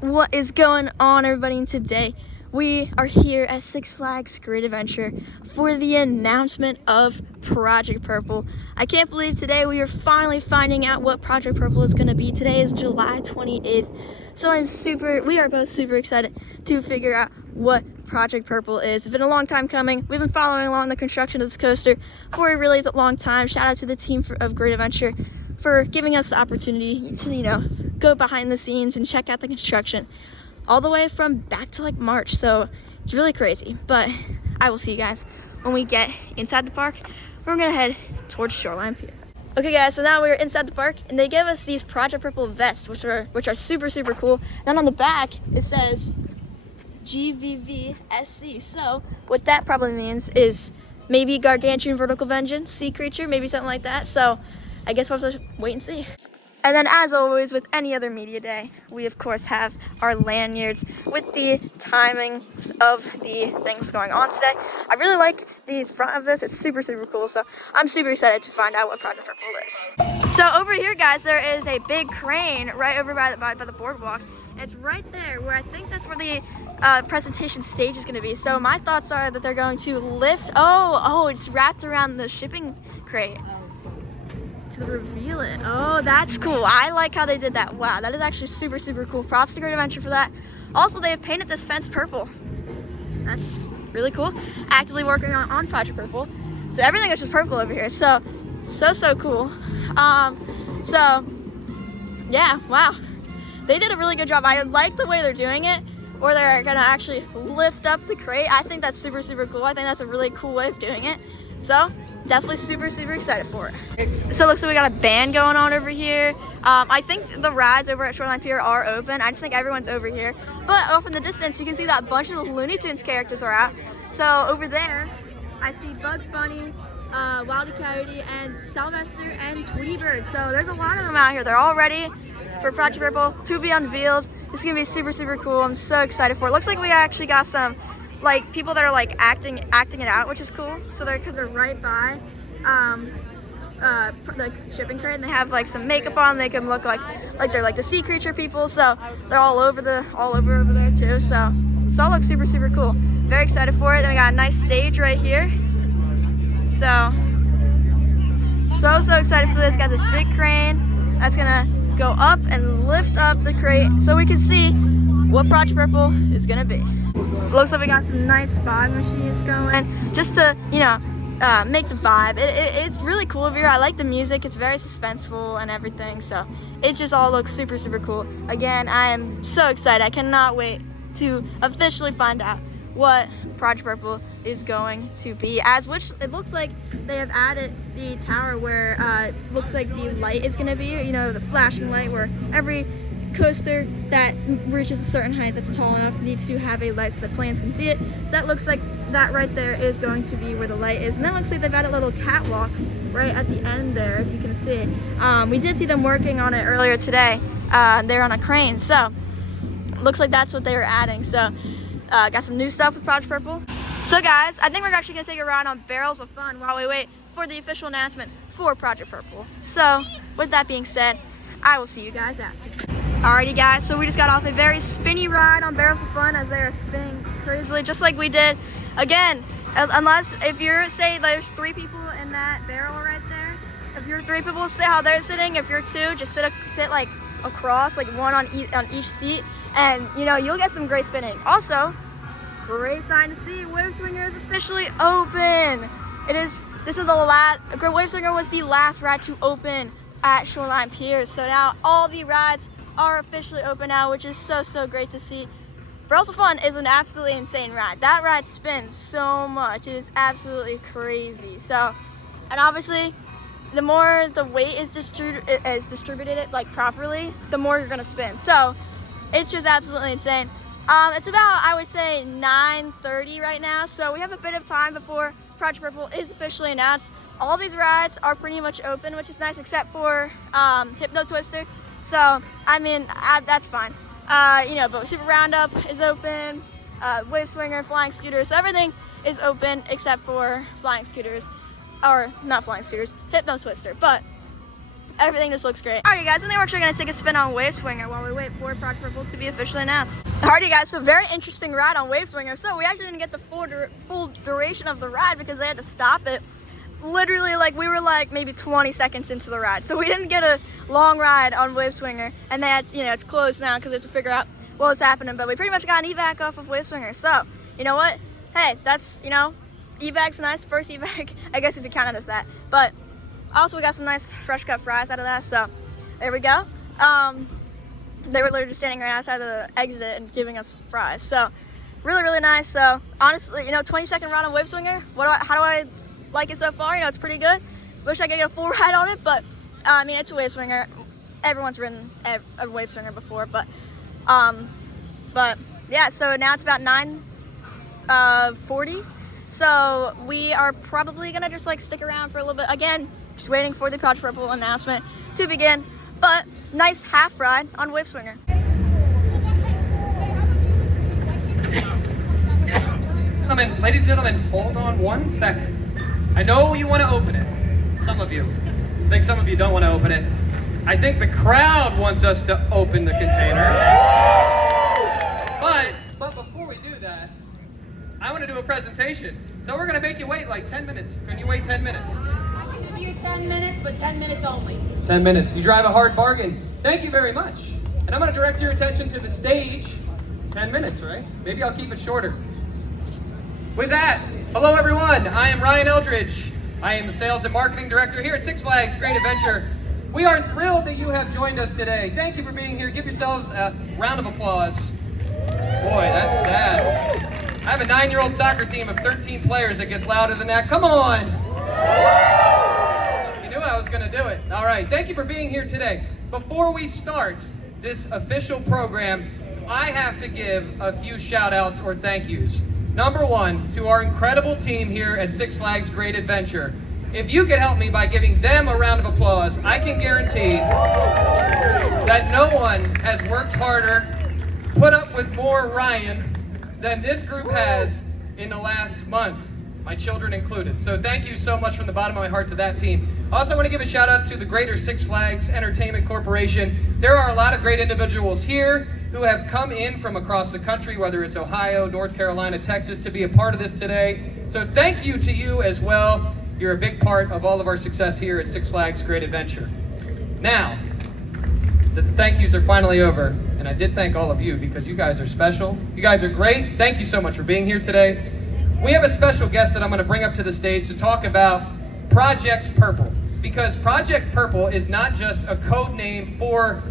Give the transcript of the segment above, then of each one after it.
What is going on, everybody? And today we are here at Six Flags Great Adventure for the announcement of Project Purple. I can't believe today we are finally finding out what Project Purple is going to be. Today is July 28th, so we are both super excited to figure out what Project Purple is. It's been a long time coming. We've been following along the construction of this coaster for a really long time. Shout out to the team of Great Adventure for giving us the opportunity to, go behind the scenes and check out the construction all the way from back to March. So it's really crazy, but I will see you guys when we get inside the park. We're gonna head towards Shoreline Pier. Okay guys, so now we're inside the park and they give us these Project Purple vests, which are super cool. Then on the back it says GVVSC. So what that probably means is maybe gargantuan vertical vengeance, sea creature, maybe something like that. So I guess we'll have to wait and see. And then, as always, with any other media day, we of course have our lanyards with the timings of the things going on today. I really like the front of this. It's super cool. So I'm super excited to find out what Project Purple is. So over here, guys, there is a big crane right over by the boardwalk. It's right there where I think that's where the presentation stage is going to be. So my thoughts are that they're going to lift. Oh, it's wrapped around the shipping crate. To reveal it. Oh, that's cool. I like how they did that. Wow, that is actually super cool. Props to Great Adventure for that. Also, they have painted this fence purple. That's really cool. Actively working on Project Purple. So everything is just purple over here. So cool. So yeah, wow. They did a really good job. I like the way they're doing it, where they're gonna actually lift up the crate. I think that's super cool. I think that's a really cool way of doing it. So definitely super excited for it. So it looks like we got a band going on over here. I think the rides over at Shoreline Pier are open. I just think everyone's over here. But off in the distance, you can see that a bunch of the Looney Tunes characters are out. So over there, I see Bugs Bunny, Wildy Coyote, and Sylvester, and Tweety Bird. So there's a lot of them out here. They're all ready for Project Purple to be unveiled. It's gonna be super cool. I'm so excited for it. Looks like we actually got some people that are acting it out, which is cool. So because they're right by the shipping crate, and they have some makeup on. They can look like they're the sea creature people. So they're all over over there too. So it all looks super cool. Very excited for it. Then we got a nice stage right here. So excited for this. Got this big crane that's gonna go up and lift up the crate so we can see what Project Purple is gonna be. Looks like we got some nice vibe machines going, just to make the vibe. It's really cool over here. I like the music. It's very suspenseful and everything. So it just all looks super cool. Again, I am so excited. I cannot wait to officially find out what Project Purple is going to be. Which it looks like they have added the tower where looks like the light is gonna be. The flashing light where every coaster that reaches a certain height that's tall enough needs to have a light so the planes can see it. So that looks like that right there is going to be where the light is. And then it looks like they've added a little catwalk right at the end there, if you can see it. We did see them working on it earlier today. They're on a crane, so looks like that's what they were adding. So got some new stuff with Project Purple. So guys, I think we're actually gonna take a ride on Barrels of Fun while we wait for the official announcement for Project Purple. So with that being said, I will see you guys after. Alrighty guys, so we just got off a very spinny ride on Barrels of Fun as they are spinning crazily, just like we did. Again, if you're, say there's 3 people in that barrel right there, if you're 3 people, sit how they're sitting. If you're 2, just sit across, one on each seat, and you'll get some great spinning. Also, great sign to see, Wave Swinger is officially open. This is the last, Wave Swinger was the last ride to open at Shoreline Pier. So now all the rides are officially open now, which is so great to see. Barrels of Fun is an absolutely insane ride. That ride spins so much. It is absolutely crazy. So, and obviously, the more the weight is distributed properly, the more you're gonna spin. So, it's just absolutely insane. It's about, I would say, 9:30 right now. So we have a bit of time before Project Purple is officially announced. All these rides are pretty much open, which is nice, except for Hypno Twister. So, I mean, that's fine. But Super Roundup is open, Wave Swinger, Flying Scooters, so everything is open except for Flying Scooters, or not Flying Scooters, Hypno Twister. But everything just looks great. Alrighty guys, and then we're actually gonna take a spin on Wave Swinger while we wait for Project Purple to be officially announced. Alrighty guys, so very interesting ride on Wave Swinger. So we actually didn't get the full duration of the ride because they had to stop it. Literally, like, we were like maybe 20 seconds into the ride. So we didn't get a long ride on Wave Swinger, and they had, you know, it's closed now because they have to figure out what was happening. But we pretty much got an evac off of Wave Swinger. So, you know what? Hey, that's, you know, evac's nice. First evac, I guess if you count it as that. But also we got some nice fresh cut fries out of that. So there we go. They were literally just standing right outside the exit and giving us fries. So really, really nice. So honestly, you know, 20-second ride on Wave Swinger. How do I like it so far? You know, it's pretty good. Wish I could get a full ride on it, but I mean, it's a Wave Swinger. Everyone's ridden a Wave Swinger before, but yeah. So now it's about 9:40. So we are probably gonna just like stick around for a little bit. Again, just waiting for the Project Purple announcement to begin. But nice half ride on Wave Swinger. Ladies and gentlemen, hold on 1 second. I know you want to open it. Some of you. I think some of you don't want to open it. I think the crowd wants us to open the container. But before we do that, I want to do a presentation. So we're going to make you wait like 10 minutes. Can you wait 10 minutes? I can give you 10 minutes, but 10 minutes only. 10 minutes. You drive a hard bargain. Thank you very much. And I'm going to direct your attention to the stage. 10 minutes, right? Maybe I'll keep it shorter. With that, hello everyone. I am Ryan Eldridge. I am the Sales and Marketing Director here at Six Flags Great Adventure. We are thrilled that you have joined us today. Thank you for being here. Give yourselves a round of applause. Boy, that's sad. I have a 9-year-old soccer team of 13 players that gets louder than that. Come on. You knew I was going to do it. All right. Thank you for being here today. Before we start this official program, I have to give a few shout outs or thank yous. Number one, to our incredible team here at Six Flags Great Adventure. If you could help me by giving them a round of applause, I can guarantee that no one has worked harder, put up with more Ryan than this group has in the last month, my children included. So thank you so much from the bottom of my heart to that team. I also want to give a shout out to the Greater Six Flags Entertainment Corporation. There are a lot of great individuals here who have come in from across the country, whether it's Ohio, North Carolina, Texas, to be a part of this today. So thank you to you as well. You're a big part of all of our success here at Six Flags Great Adventure. Now, that the thank yous are finally over, and I did thank all of you because you guys are special. You guys are great. Thank you so much for being here today. We have a special guest that I'm going to bring up to the stage to talk about Project Purple, because Project Purple is not just a code name for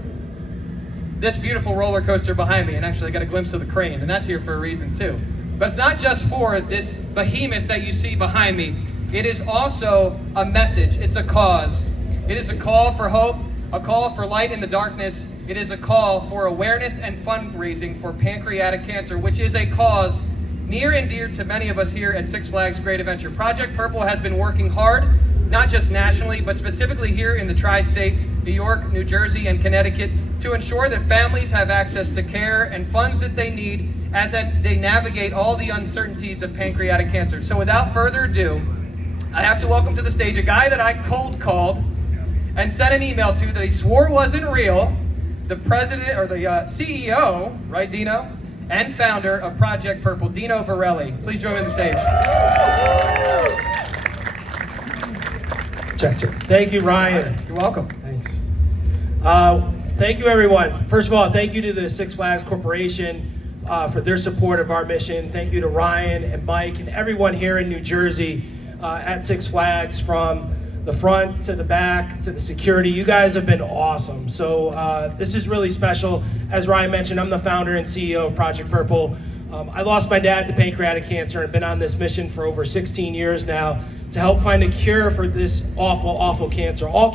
this beautiful roller coaster behind me, and actually I got a glimpse of the crane, and that's here for a reason too. But it's not just for this behemoth that you see behind me. It is also a message. It's a cause. It is a call for hope, a call for light in the darkness. It is a call for awareness and fundraising for pancreatic cancer, which is a cause near and dear to many of us here at Six Flags Great Adventure. Project Purple has been working hard, not just nationally, but specifically here in the tri-state, New York, New Jersey, and Connecticut, to ensure that families have access to care and funds that they need as they navigate all the uncertainties of pancreatic cancer. So without further ado, I have to welcome to the stage a guy that I cold called and sent an email to that he swore wasn't real, the president, or the CEO, right, Dino? And founder of Project Purple, Dino Varelli. Please join me on the stage. Check. Thank you, Ryan. You're welcome. Thanks. Thank you, everyone. First of all, thank you to the Six Flags Corporation for their support of our mission. Thank you to Ryan and Mike and everyone here in New Jersey at Six Flags, from the front to the back to the security. You guys have been awesome. So this is really special. As Ryan mentioned, I'm the founder and CEO of Project Purple. I lost my dad to pancreatic cancer and been on this mission for over 16 years now to help find a cure for this awful, awful cancer. All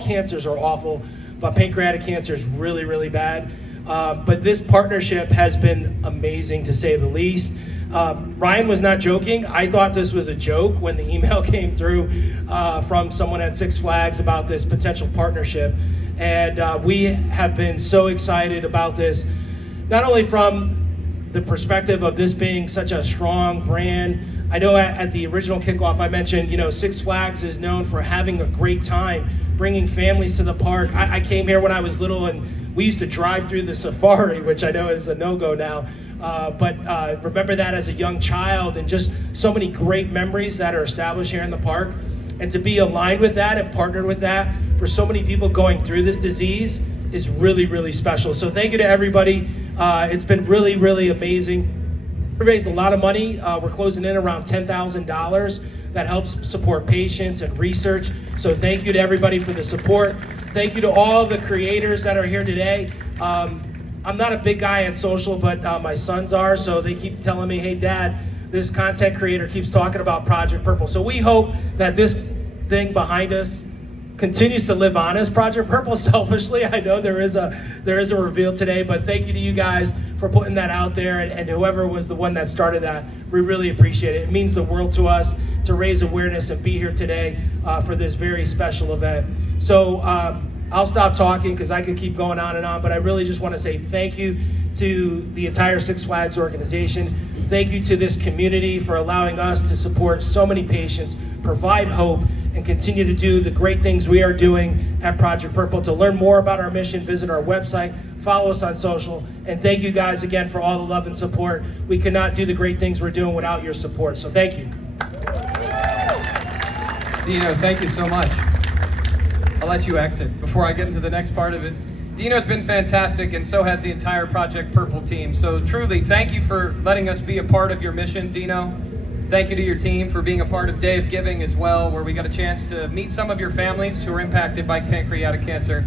cancers are awful, but pancreatic cancer is really, really bad. But this partnership has been amazing, to say the least. Ryan was not joking. I thought this was a joke when the email came through from someone at Six Flags about this potential partnership. And we have been so excited about this, not only from the perspective of this being such a strong brand. I know at the original kickoff I mentioned, Six Flags is known for having a great time, bringing families to the park. I came here when I was little, and we used to drive through the safari, which I know is a no-go now. But remember that as a young child, and just so many great memories that are established here in the park. And to be aligned with that and partnered with that for so many people going through this disease is really, really special. So thank you to everybody. It's been really, really amazing. We raised a lot of money. We're closing in around $10,000. That helps support patients and research. So thank you to everybody for the support. Thank you to all the creators that are here today. I'm not a big guy on social, but my sons are, so they keep telling me, hey, Dad, this content creator keeps talking about Project Purple. So we hope that this thing behind us continues to live on as Project Purple. Selfishly, I know there is a reveal today, but thank you to you guys for putting that out there, and whoever was the one that started that. We really appreciate it. It means the world to us to raise awareness and be here today for this very special event. So I'll stop talking because I could keep going on and on, but I really just want to say thank you to the entire Six Flags organization. Thank you to this community for allowing us to support so many patients, provide hope, and continue to do the great things we are doing at Project Purple. To learn more about our mission, visit our website, follow us on social, and thank you guys again for all the love and support. We could not do the great things we're doing without your support, so thank you. Dino, thank you so much. I'll let you exit before I get into the next part of it. Dino's been fantastic, and so has the entire Project Purple team. So truly, thank you for letting us be a part of your mission, Dino. Thank you to your team for being a part of Day of Giving as well, where we got a chance to meet some of your families who are impacted by pancreatic cancer.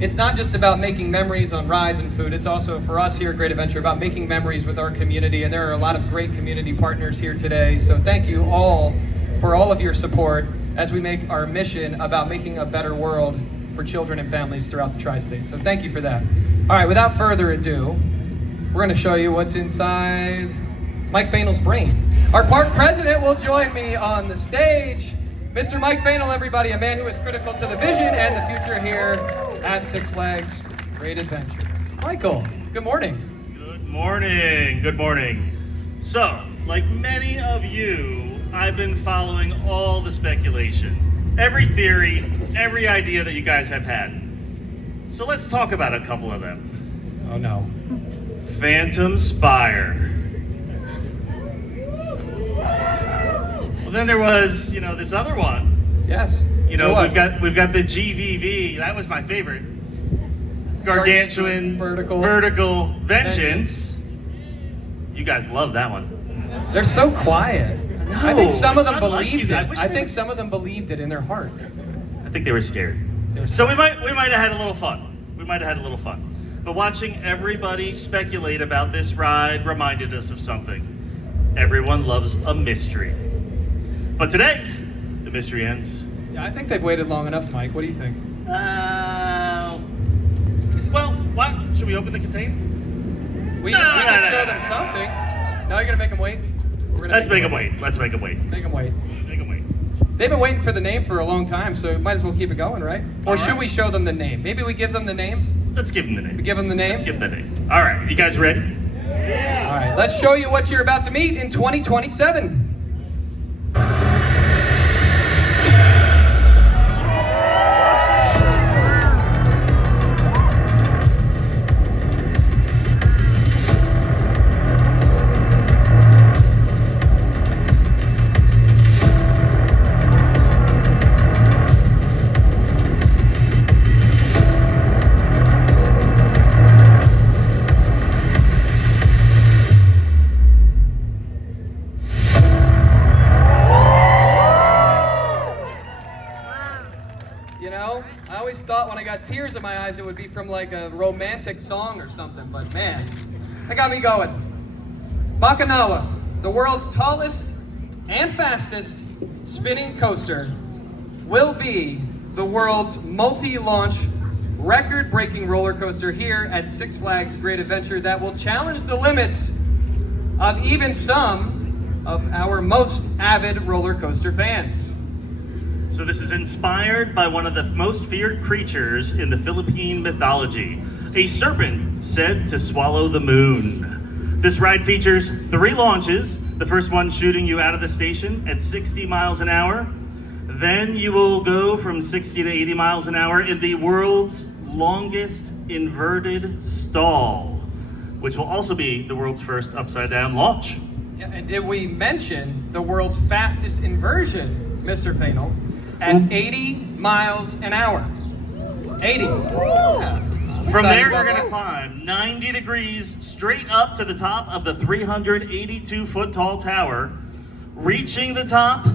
It's not just about making memories on rides and food, it's also for us here at Great Adventure about making memories with our community, and there are a lot of great community partners here today. So thank you all for all of your support as we make our mission about making a better world for children and families throughout the tri-state. So thank you for that. All right, without further ado, we're gonna show you what's inside Mike Fainal's brain. Our park president will join me on the stage. Mr. Mike Fainal, everybody, a man who is critical to the vision and the future here at Six Flags Great Adventure. Michael, good morning. Good morning, good morning. So, like many of you, I've been following all the speculation, every theory, every idea that you guys have had. So let's talk about a couple of them. Oh no. Phantom Spire. Well, then there was, this other one. Yes. We've got the GVV. That was my favorite. Gargantuan Vertical Vengeance. You guys love that one. They're so quiet. No, I think some of them it's not like believed you. it. I think some of them believed it in their heart. I think they were scared. So we might have had a little fun. But watching everybody speculate about this ride reminded us of something. Everyone loves a mystery. But today, the mystery ends. Yeah, I think they've waited long enough, Mike. What do you think? Well, what? Should we open the container? We can show them something. Now you're gonna make them wait? Let's make them wait. Make them wait. Make them wait. They've been waiting for the name for a long time, so might as well keep it going, right? Or should we show them the name? Maybe we give them the name? Let's give them the name. We give them the name? Let's give them the name. All right, you guys ready? Yeah. All right, let's show you what you're about to meet in 2027. I always thought when I got tears in my eyes it would be from like a romantic song or something, but man, that got me going. Bakunawa, the world's tallest and fastest spinning coaster, will be the world's multi-launch, record-breaking roller coaster here at Six Flags Great Adventure that will challenge the limits of even some of our most avid roller coaster fans. So this is inspired by one of the most feared creatures in the Philippine mythology, a serpent said to swallow the moon. This ride features 3 launches The first one shooting you out of the station at 60 miles an hour. Then you will go from 60 to 80 miles an hour in the world's longest inverted stall, which will also be the world's first upside down launch. Yeah, and did we mention the world's fastest inversion, Mr. Fainal, at 80 miles an hour? 80. Yeah. From there, you're going to climb 90 degrees straight up to the top of the 382-foot tall tower, reaching the top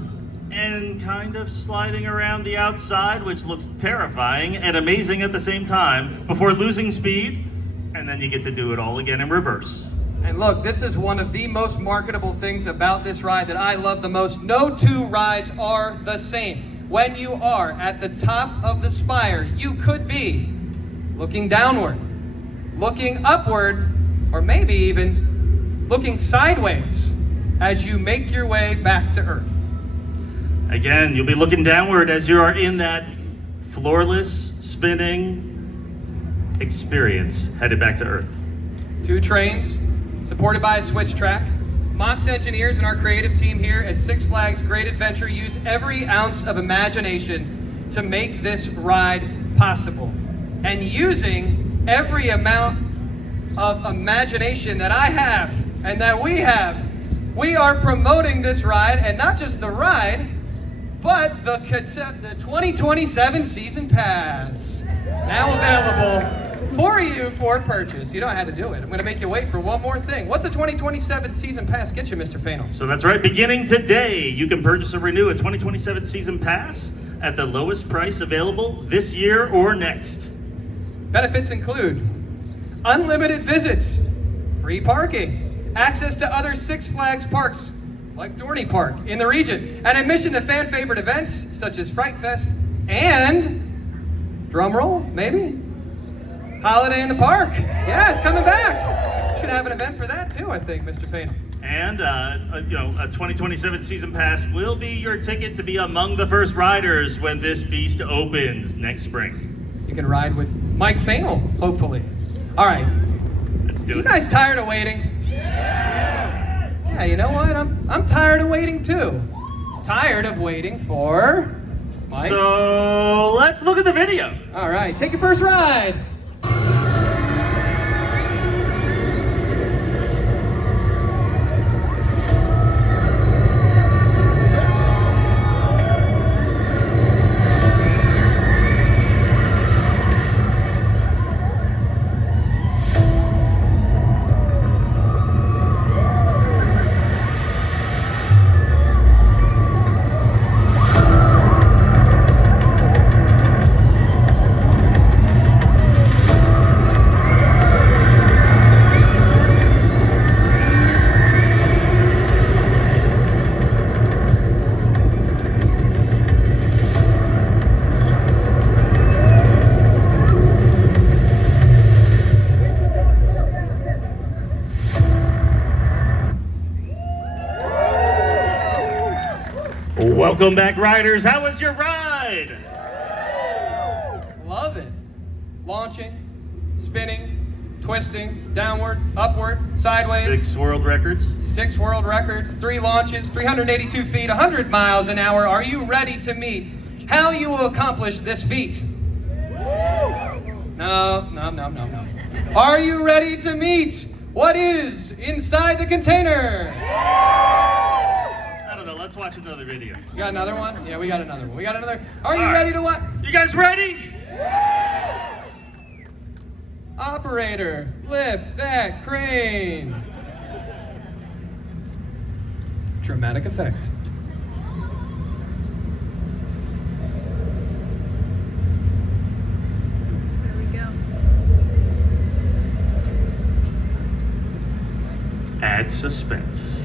and kind of sliding around the outside, which looks terrifying and amazing at the same time, before losing speed, and then you get to do it all again in reverse. And look, this is one of the most marketable things about this ride that I love the most. No two rides are the same. When you are at the top of the spire, you could be looking downward, looking upward, or maybe even looking sideways as you make your way back to Earth. Again, you'll be looking downward as you are in that floorless, spinning experience headed back to Earth. 2 trains, supported by a switch track. Mox engineers and our creative team here at Six Flags Great Adventure use every ounce of imagination to make this ride possible. And using every amount of imagination that I have and that we have, we are promoting this ride, and not just the ride, but the 2027 Season Pass, now available for you for purchase. You know how to do it. I'm going to make you wait for one more thing. What's a 2027 Season Pass get you, Mr. Fainal? So that's right, beginning today, you can purchase or renew a 2027 Season Pass at the lowest price available this year or next. Benefits include unlimited visits, free parking, access to other Six Flags parks like Dorney Park in the region, and admission to fan favorite events such as Fright Fest and, drum roll, maybe, Holiday in the Park. Yeah, it's coming back. Should have an event for that too, I think, Mr. Fainal. And a 2027 Season Pass will be your ticket to be among the first riders when this beast opens next spring. You can ride with Mike Fainal, hopefully. All right. Let's do You it. guys tired of waiting? Yeah, you know what? I'm tired of waiting too. Tired of waiting for Mike. So let's look at the video. All right, take your first ride. Welcome back, riders. How was your ride? Love it. Launching, spinning, twisting, downward, upward, sideways. 6 world records. 6 world records, 3 launches, 382 feet, 100 miles an hour. Are you ready to meet how you will accomplish this feat? No. Are you ready to meet what is inside the container? I don't know. Let's watch another video. You got another one? Yeah, we got another one. Are you ready to what? You guys ready? Operator, lift that crane. Dramatic effect. There we go. Add suspense.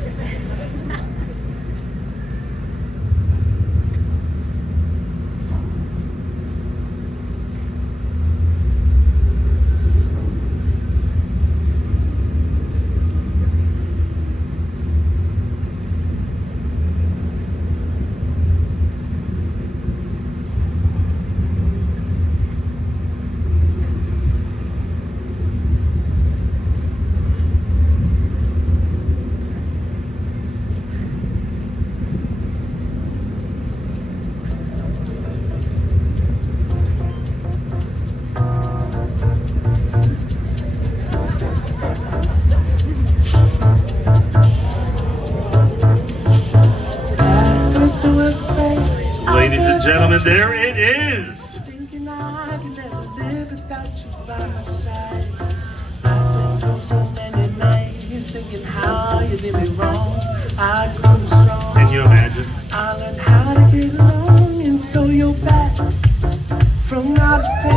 gentlemen, there it is. Thinking I can never live without you by my side. I spent so many nights thinking how you did me wrong. I grew strong. Can you imagine? I learned how to get along, and so you're back from outer space.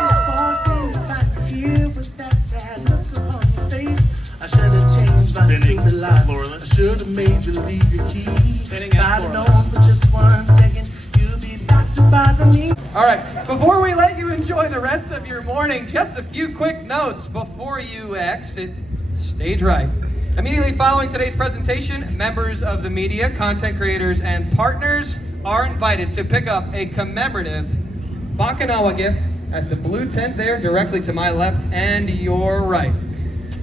Just walked in to find you here with that sad look upon your face. I should have changed my Spinning stupid life. floorless. I should have made you leave your key. Spinning If and I'd floorless. known for just 1 second, you'd be back to bother me. All right, before we let you enjoy the rest of your morning, just a few quick notes before you exit stage right. Immediately following today's presentation, members of the media, content creators, and partners are invited to pick up a commemorative Bakunawa gift at the blue tent there, directly to my left and your right.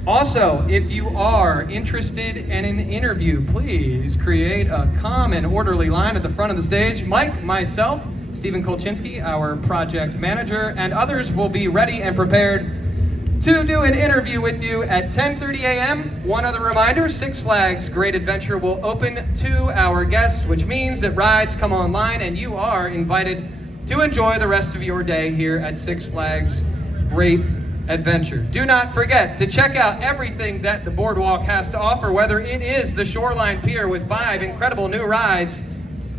Also, if you are interested in an interview, please create a calm and orderly line at the front of the stage. Mike, myself, Stephen Kolchinsky, our project manager, and others will be ready and prepared to do an interview with you at 10:30 a.m. One other reminder, Six Flags Great Adventure will open to our guests, which means that rides come online and you are invited to enjoy the rest of your day here at Six Flags Great Adventure. Do not forget to check out everything that the boardwalk has to offer, whether it is the Shoreline Pier with 5 incredible new rides.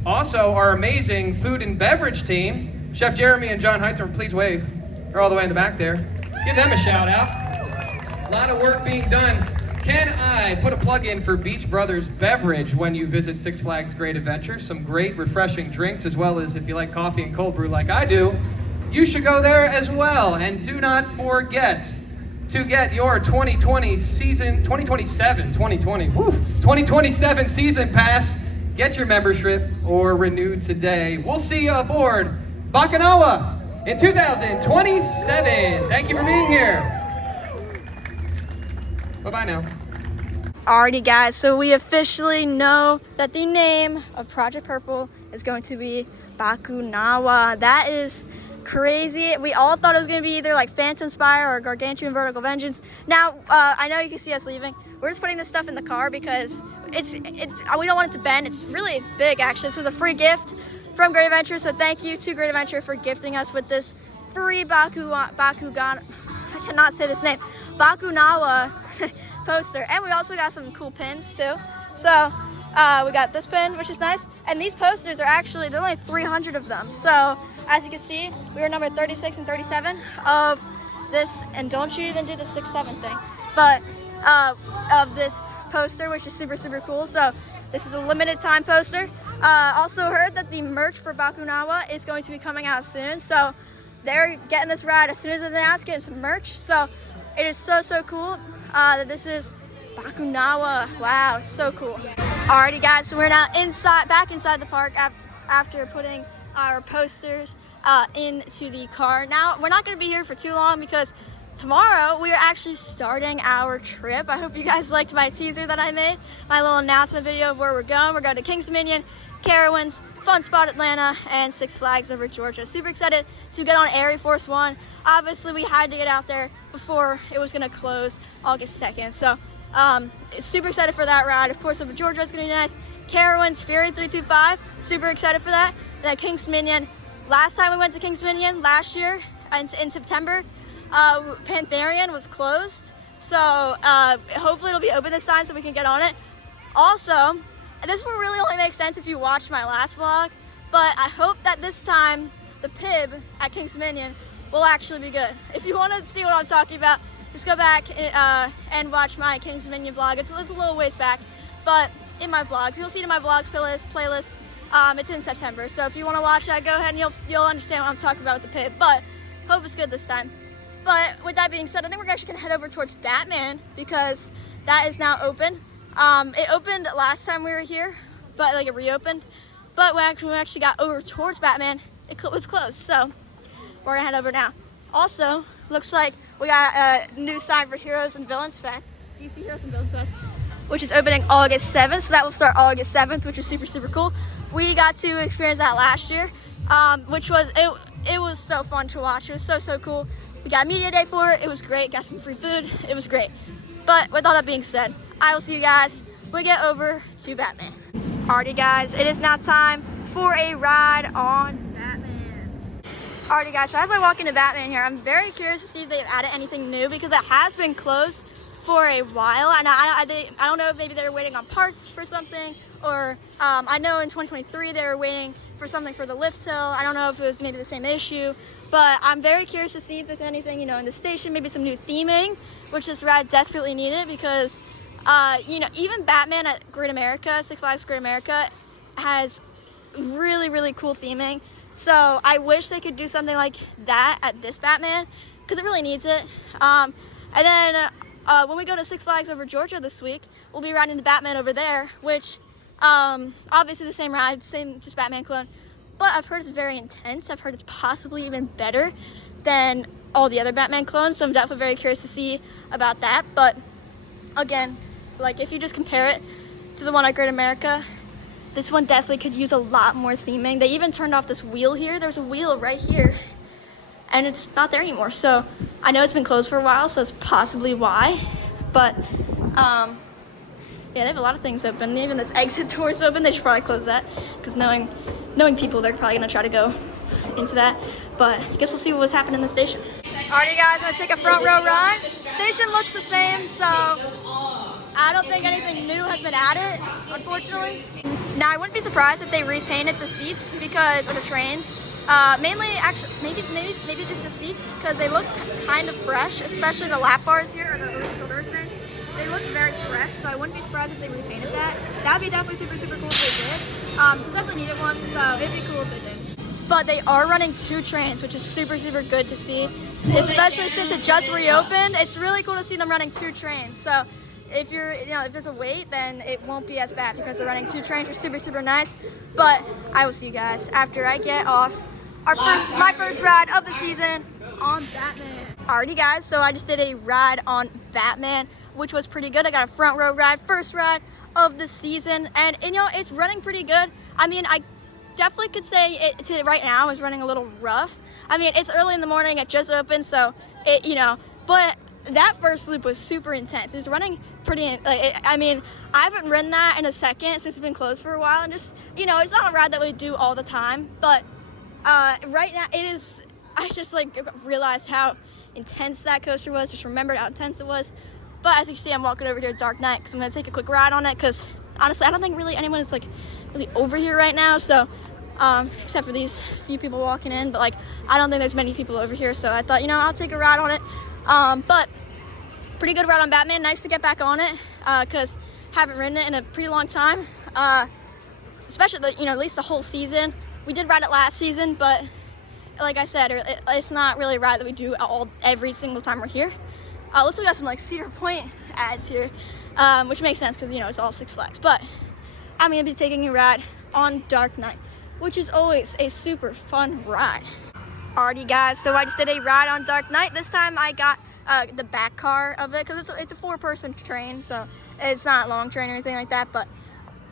Also, our amazing food and beverage team, Chef Jeremy and John Heitzmer, please wave. They're all the way in the back there. Give them a shout out. A lot of work being done. Can I put a plug in for Beach Brothers Beverage when you visit Six Flags Great Adventure? Some great refreshing drinks, as well as if you like coffee and cold brew like I do, you should go there as well. And do not forget to get your 2027 season pass. Get your membership or renew today. We'll see you aboard Bakunawa in 2027. Thank you for being here. Bye-bye now. Alrighty guys, so we officially know that the name of Project Purple is going to be Bakunawa. That is crazy. We all thought it was going to be either like Phantom Spire or Gargantuan Vertical Vengeance. Now, I know you can see us leaving. We're just putting this stuff in the car because we don't want it to bend. It's really big actually. This was a free gift from Great Adventure, so thank you to Great Adventure for gifting us with this free I cannot say this name, Bakunawa poster. And we also got some cool pins too. So we got this pin, which is nice. And these posters are actually, there's only 300 of them. So as you can see, we were number 36 and 37 of this, and don't you even do the 6-7 thing, but of this poster, which is super, super cool. So this is a limited time poster. Also heard that the merch for Bakunawa is going to be coming out soon. So they're getting this ride as soon as they announce getting some merch. So it is so, so cool that this is Bakunawa. Wow, it's so cool. Alrighty guys, so we're now back inside the park after putting our posters into the car. Now, we're not gonna be here for too long because tomorrow we are actually starting our trip. I hope you guys liked my teaser that I made, my little announcement video of where we're going. We're going to Kings Dominion, Carowinds, Fun Spot Atlanta, and Six Flags over Georgia. Super excited to get on Air Force One. Obviously, we had to get out there before it was gonna close August 2nd. So, super excited for that ride. Of course, over Georgia is gonna be nice. Carowinds, Fury 325, super excited for that. Then Kings Dominion. Last time we went to Kings Dominion, last year in September, Pantherian was closed. So hopefully it'll be open this time so we can get on it. Also, and this will really only make sense if you watched my last vlog, but I hope that this time the PIB at Kings Dominion will actually be good. If you want to see what I'm talking about, just go back and watch my Kings Dominion vlog. It's a little ways back, but in my vlogs, you'll see it in my vlogs playlist. It's in September, so if you want to watch that, go ahead and you'll understand what I'm talking about with the PIB. But hope it's good this time. But with that being said, I think we're actually gonna head over towards Batman because that is now open. It opened last time we were here, but like it reopened. But when we actually got over towards Batman, it was closed. So we're gonna head over now. Also, looks like we got a new sign for Heroes and Villains Fest. Do you see Heroes and Villains Fest? Which is opening August 7th. So that will start August 7th, which is super, super cool. We got to experience that last year, which was, it was so fun to watch. It was so, so cool. We got media day for it. It was great. Got some free food. It was great. But with all that being said, I will see you guys when we get over to Batman. Alrighty guys, it is now time for a ride on Batman. Alrighty guys, so as I walk into Batman here, I'm very curious to see if they've added anything new because it has been closed for a while, and I don't know if maybe they were waiting on parts for something, or I know in 2023 they were waiting for something for the lift hill. I don't know if it was maybe the same issue, but I'm very curious to see if there's anything, you know, in the station, maybe some new theming, which this ride desperately needed because, you know, even Batman at Great America, Six Flags Great America, has really, really cool theming. So I wish they could do something like that at this Batman because it really needs it. And then when we go to Six Flags over Georgia this week, we'll be riding the Batman over there, which obviously the same ride, same just Batman clone, but I've heard it's very intense. I've heard it's possibly even better than all the other Batman clones, so I'm definitely very curious to see about that. But again, like if you just compare it to the one at Great America, this one definitely could use a lot more theming. They even turned off this wheel here. There's a wheel right here, and it's not there anymore. So I know it's been closed for a while, so that's possibly why. But yeah, they have a lot of things open. Even this exit door's open. They should probably close that because knowing people, they're probably gonna try to go into that. But I guess we'll see what's happening in the station. Alrighty guys, I'm gonna take a front row ride. Station looks the same, so I don't think anything new has been added, unfortunately. Now I wouldn't be surprised if they repainted the seats because of the trains. Mainly, actually, maybe just the seats because they look kind of fresh, especially the lap bars here or the shoulder restraints. They look very fresh, so I wouldn't be surprised if they repainted that. That would be definitely super, super cool if they did. Definitely needed one, so it'd be cool if they did. But they are running 2 trains, which is super, super good to see, especially since it just reopened. It's really cool to see them running 2 trains. So if if there's a wait, then it won't be as bad because they're running 2 trains, which is super, super nice. But I will see you guys after I get off my first ride of the season on Batman. Alrighty guys, so I just did a ride on Batman, which was pretty good. I got a front row ride, first ride of the season, and you know, it's running pretty good. I mean, I definitely could say it right now is running a little rough. I mean, it's early in the morning, it just opened, so it, you know, but that first loop was super intense. It's running pretty, I mean, I haven't ridden that in a second since it's been closed for a while, and just, you know, it's not a ride that we do all the time, but right now it is. I just like realized how intense that coaster was, just remembered how intense it was. But as you can see, I'm walking over here to Dark Knight because I'm going to take a quick ride on it because honestly, I don't think really anyone is like really over here right now. So, except for these few people walking in, but like, I don't think there's many people over here. So I thought, you know, I'll take a ride on it. But pretty good ride on Batman. Nice to get back on it because haven't ridden it in a pretty long time. Especially, you know, at least the whole season. We did ride it last season, but like I said, it's not really a ride that we do every single time we're here. Let's look at some like Cedar Point ads here, which makes sense because, you know, it's all Six Flags. But I'm going to be taking a ride on Dark Knight, which is always a super fun ride. Alrighty guys, so I just did a ride on Dark Knight. This time I got the back car of it because it's a 4-person train, so it's not a long train or anything like that, but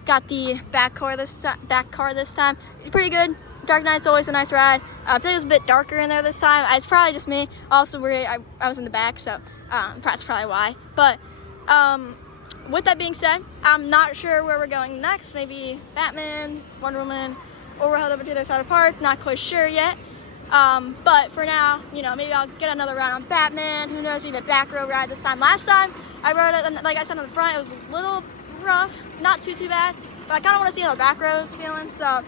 got the back car this time. It's pretty good. Dark Knight's always a nice ride. I think it was a bit darker in there this time. It's probably just me. Also, I was in the back, so that's probably why. But with that being said, I'm not sure where we're going next. Maybe Batman, Wonder Woman, or we're headed over to the other side of the park. Not quite sure yet. But for now, you know, maybe I'll get another ride on Batman. Who knows, maybe a back row ride this time. Last time I rode it, and like I said on the front, it was a little rough, not too bad. But I kind of want to see how the back row is feeling, so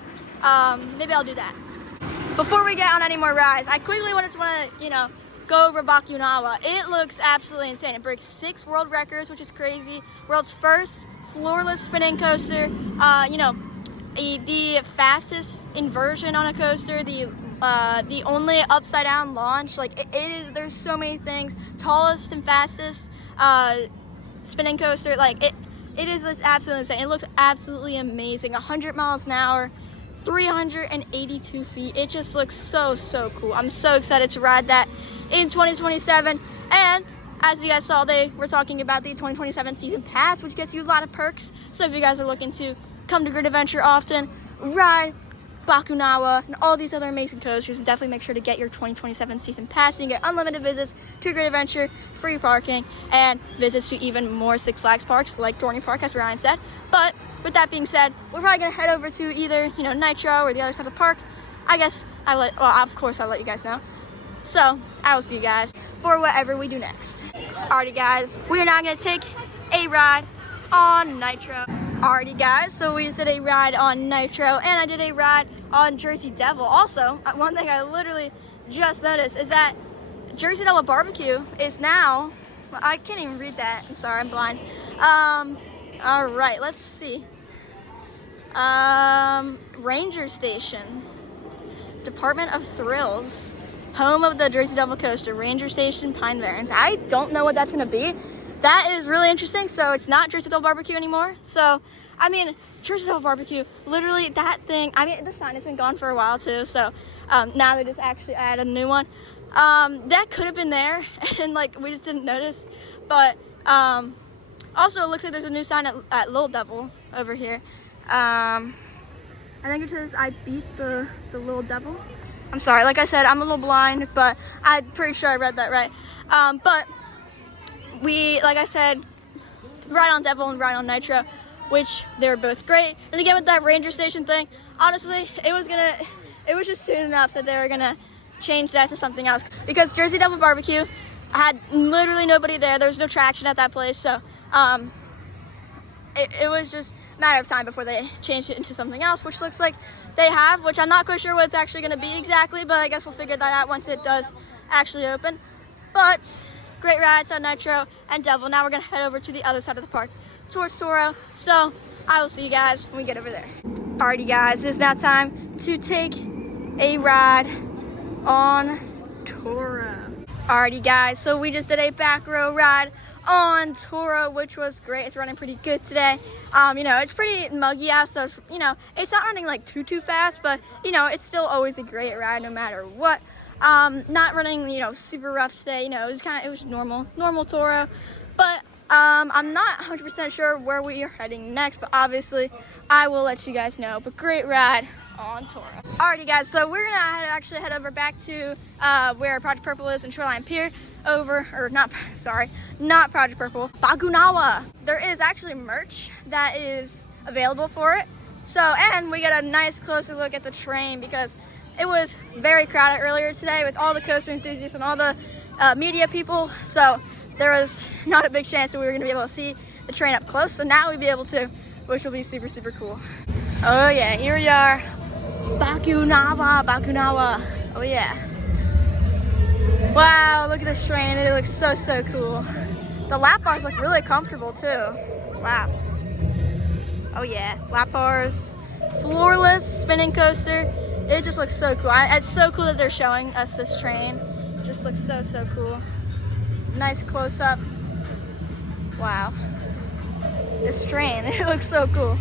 maybe I'll do that. Before we get on any more rides, I quickly want to, you know, go over Bakunawa. It looks absolutely insane. It breaks 6 world records, which is crazy. World's first floorless spinning coaster. You know, the fastest inversion on a coaster. The only upside down launch. Like it is. There's so many things. Tallest and fastest spinning coaster. Like it is absolutely insane. It looks absolutely amazing. 100 miles an hour. 382 feet. It just looks so cool. I'm so excited to ride that in 2027. And as you guys saw, they were talking about the 2027 season pass, which gets you a lot of perks. So if you guys are looking to come to Grid Adventure often, ride Bakunawa, and all these other amazing coasters. And definitely make sure to get your 2027 season pass. You can get unlimited visits to Great Adventure, free parking, and visits to even more Six Flags parks like Dorney Park, as Ryan said. But with that being said, we're probably gonna head over to either Nitro or the other side of the park. I guess of course I'll let you guys know. So I will see you guys for whatever we do next. Alrighty guys, we are now gonna take a ride on Nitro. Alrighty guys, so we just did a ride on Nitro and I did a ride on Jersey Devil. Also, one thing I literally just noticed is that Jersey Devil Barbecue is now, I can't even read that, I'm sorry, I'm blind. Alright, let's see. Ranger Station, Department of Thrills, home of the Jersey Devil Coaster, Ranger Station, Pine Barrens. I don't know what that's gonna be. That is really interesting. So it's not Jersey Devil Barbecue anymore. So, I mean, Jersey Devil Barbecue, literally that thing, I mean, the sign has been gone for a while too. So now they just actually added a new one. That could have been there and like, we just didn't notice. But also it looks like there's a new sign at Little Devil over here. I think it says, I beat the Little Devil. I'm sorry, like I said, I'm a little blind, but I'm pretty sure I read that right. But we, like I said, ride on Devil and ride on Nitro, which they were both great. And again, with that Ranger Station thing, honestly, it was just soon enough that they were gonna change that to something else. Because Jersey Devil Barbecue had literally nobody there. There was no traction at that place, so it was just a matter of time before they changed it into something else, which looks like they have, which I'm not quite sure what it's actually gonna be exactly, but I guess we'll figure that out once it does actually open. But great rides on Nitro and Devil. Now we're gonna head over to the other side of the park, towards Toro. So I will see you guys when we get over there. Alrighty guys, it's now time to take a ride on Toro. Alrighty guys, so we just did a back row ride on Toro, which was great. It's running pretty good today. It's pretty muggy out, so it's not running like too fast, but it's still always a great ride no matter what. Not running super rough today. It was normal Toro, but I'm not 100% sure where we are heading next, but obviously I will let you guys know. But great ride on Toro. Alrighty guys, so we're gonna actually head over back to where Project Purple is in Shoreline Pier. Not Project Purple, Bakunawa. There is actually merch that is available for it. So, and we get a nice closer look at the train because it was very crowded earlier today with all the coaster enthusiasts and all the media people. So there was not a big chance that we were gonna be able to see the train up close. So now we'll be able to, which will be super, super cool. Oh yeah, here we are. Bakunawa. Oh yeah. Wow, look at this train. It looks so cool. The lap bars look really comfortable too. Wow. Oh yeah, lap bars. Floorless spinning coaster. It just looks so cool. It's so cool that they're showing us this train. It just looks so cool. Nice close up. Wow. This train, it looks so cool.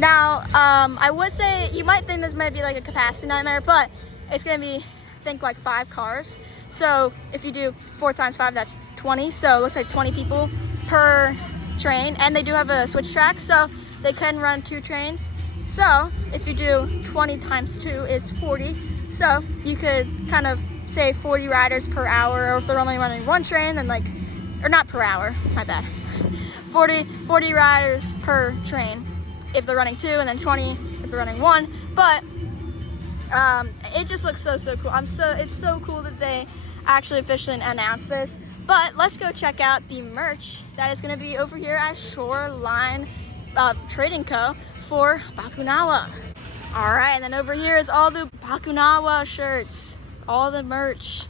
Now, I would say, you might think this might be like a capacity nightmare, but it's gonna be, I think, like 5 cars. So if you do 4 times 5, that's 20. So it looks like 20 people per train. And they do have a switch track, so they can run 2 trains. So if you do 20 times 2, it's 40. So you could kind of say 40 riders per hour, or if they're only running 1 train, then like, or not per hour, my bad. 40 riders per train if they're running 2, and then 20 if they're running 1. But it just looks so cool. It's so cool that they actually officially announced this. But let's go check out the merch that is going to be over here at Shoreline Trading Co. for Bakunawa. All right, and then over here is all the Bakunawa shirts, all the merch.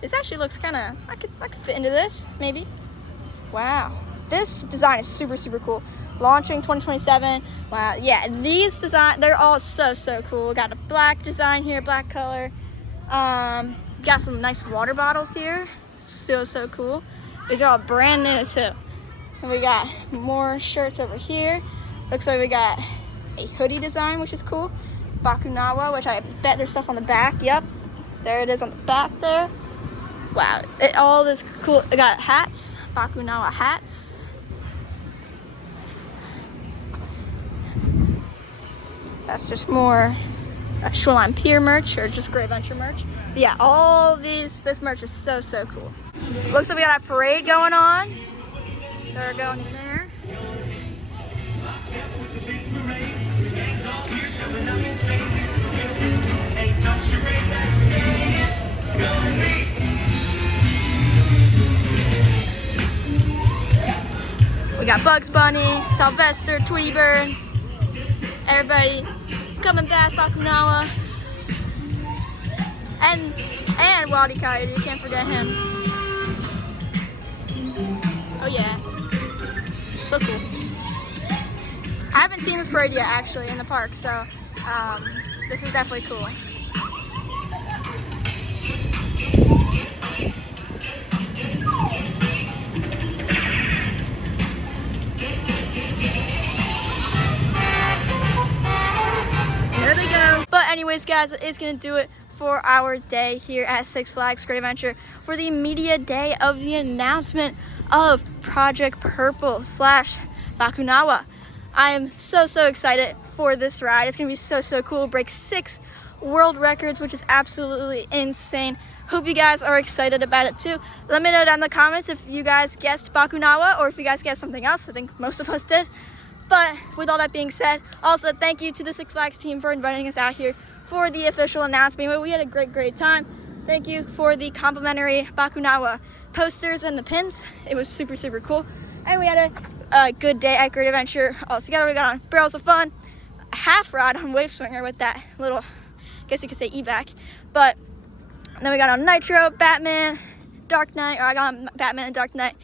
This actually looks kind of, I could fit into this, maybe. Wow, this design is super cool. Launching 2027. Wow, yeah, these they're all so cool. Got a black design here, black color. Got some nice water bottles here. So cool. These are all brand new too. And we got more shirts over here. Looks like we got a hoodie design, which is cool. Bakunawa, which I bet there's stuff on the back. Yep, there it is on the back there. Wow, all this cool. I got hats, Bakunawa hats. That's just more Shoreline Pier merch or just Great Adventure merch. But yeah, all this merch is so cool. Looks like we got a parade going on. They're going in there. We got Bugs Bunny, Sylvester, Tweety Bird, everybody coming past Bakunawa, and Wildy Coyote, you can't forget him. Oh yeah, so cool. I haven't seen this parade yet actually in the park, so this is definitely cool. There they go. But anyways, guys, it's gonna do it for our day here at Six Flags Great Adventure for the media day of the announcement of Project Purple / Bakunawa. I am so excited for this ride. It's gonna be so cool. Break 6 world records, which is absolutely insane. Hope you guys are excited about it too. Let me know down in the comments if you guys guessed Bakunawa or if you guys guessed something else. I think most of us did. But with all that being said, also thank you to the Six Flags team for inviting us out here for the official announcement. We had a great time. Thank you for the complimentary Bakunawa posters and the pins. It was super cool. And we had a good day at Great Adventure all together. We got on Barrels of Fun, a half ride on Wave Swinger with that little, I guess you could say evac. But then we got on Nitro, Batman, Dark Knight, or I got on Batman and Dark Knight,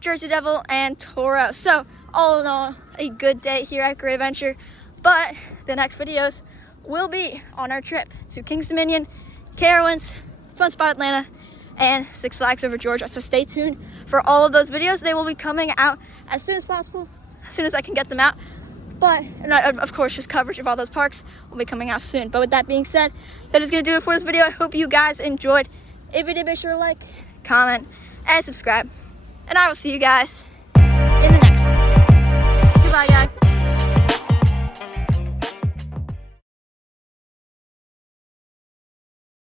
Jersey Devil, and Toro. So all in all, a good day here at Great Adventure. But the next videos will be on our trip to Kings Dominion, Carowinds, Fun Spot Atlanta, and Six Flags Over Georgia. So stay tuned for all of those videos. They will be coming out as soon as possible, as soon as I can get them out. But, and of course, just coverage of all those parks will be coming out soon. But with that being said, that is going to do it for this video. I hope you guys enjoyed. If you did, be sure to like, comment, and subscribe. And I will see you guys